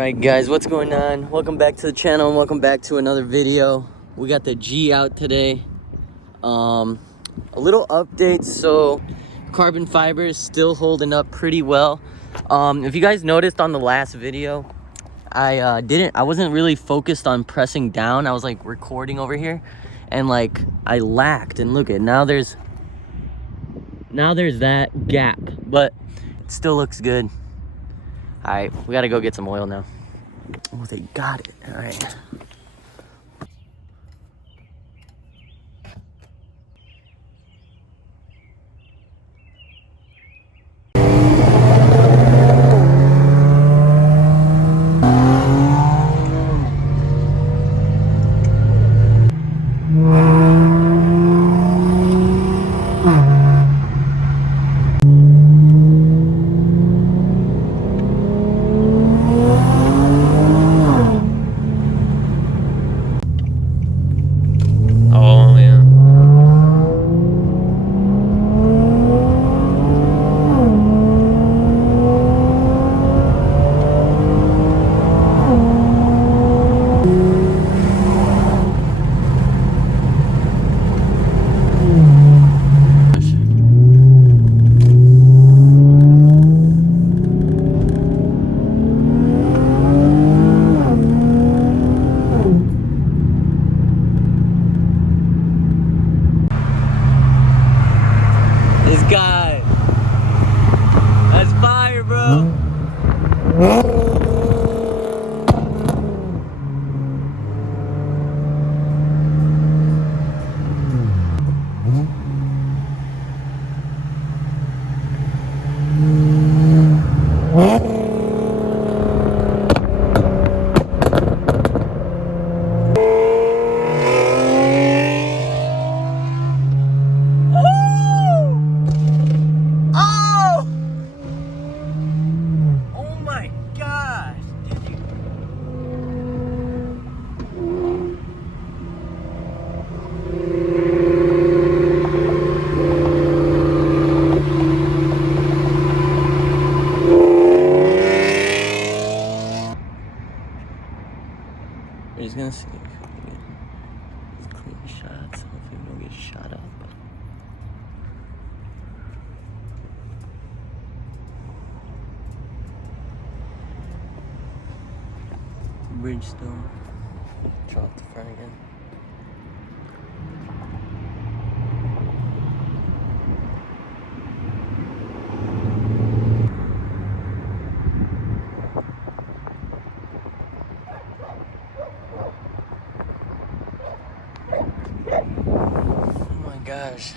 Alright guys, what's going on? Welcome back to the channel and welcome back to another video. We got the G out today. A little update. So carbon fiber is still holding up pretty well. If you guys noticed on the last video, I wasn't really focused on pressing down. I was like recording over here and like I lacked, and look at now there's that gap, but it still looks good. All right, we gotta go get some oil now. Oh, they got it. All right. This guy, that's fire, bro. We're just gonna see if we can get clean shots. Hopefully we don't get shot up. Bridgestone. Draw off the front again. Oh my gosh.